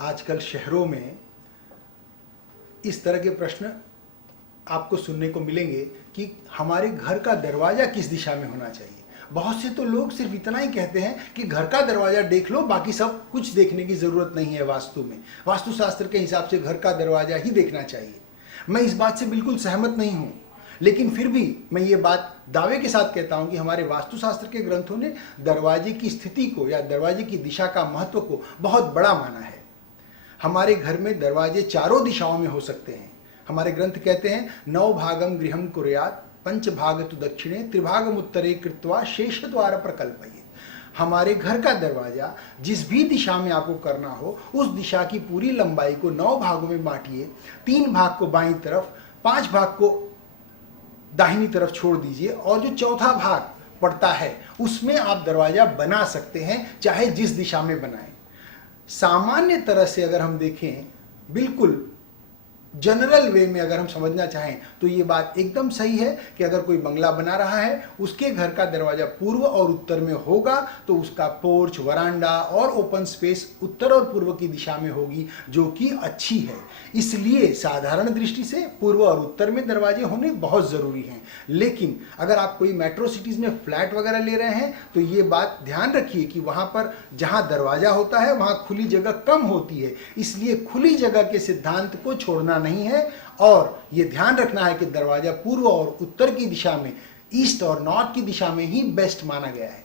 आजकल शहरों में इस तरह के प्रश्न आपको सुनने को मिलेंगे कि हमारे घर का दरवाजा किस दिशा में होना चाहिए। बहुत से तो लोग सिर्फ इतना ही कहते हैं कि घर का दरवाजा देख लो, बाकी सब कुछ देखने की जरूरत नहीं है। वास्तु में, वास्तुशास्त्र के हिसाब से घर का दरवाजा ही देखना चाहिए। मैं इस बात से बिल्कुल सहमत नहीं हूं, लेकिन फिर भी मैं ये बात दावे के साथ कहता हूं कि हमारे वास्तुशास्त्र के ग्रंथों ने दरवाजे की स्थिति को या दरवाजे की दिशा का महत्व को बहुत बड़ा माना है। हमारे घर में दरवाजे चारों दिशाओं में हो सकते हैं। हमारे ग्रंथ कहते हैं, 9 भागम गृहम कुर्यात्, 5 भाग तु दक्षिणे, 3 भागम उत्तरे कृत्वा शेष द्वार प्रकल्पयेत्। हमारे घर का दरवाजा जिस भी दिशा में आपको करना हो, उस दिशा की पूरी लंबाई को 9 भागों में बांटिए। 3 भाग को बाईं तरफ, 5 भाग को दाहिनी तरफ छोड़ दीजिए, और जो चौथा भाग पड़ता है उसमें आप दरवाजा बना सकते हैं, चाहे जिस दिशा में बनाएं। सामान्य तरह से अगर हम देखें, बिल्कुल जनरल वे में अगर हम समझना चाहें तो ये बात एकदम सही है कि अगर कोई बंगला बना रहा है, उसके घर का दरवाजा पूर्व और उत्तर में होगा तो उसका पोर्च, वरांडा और ओपन स्पेस उत्तर और पूर्व की दिशा में होगी, जो कि अच्छी है। इसलिए साधारण दृष्टि से पूर्व और उत्तर में दरवाजे होने बहुत जरूरी हैं। लेकिन अगर आप कोई मेट्रो सिटीज में फ्लैट वगैरह ले रहे हैं तो ये बात ध्यान रखिए कि वहां पर जहां दरवाजा होता है वहां खुली जगह कम होती है। इसलिए खुली जगह के सिद्धांत को छोड़ना नहीं है, और यह ध्यान रखना है कि दरवाजा पूर्व और उत्तर की दिशा में, ईस्ट और नॉर्थ की दिशा में ही बेस्ट माना गया है।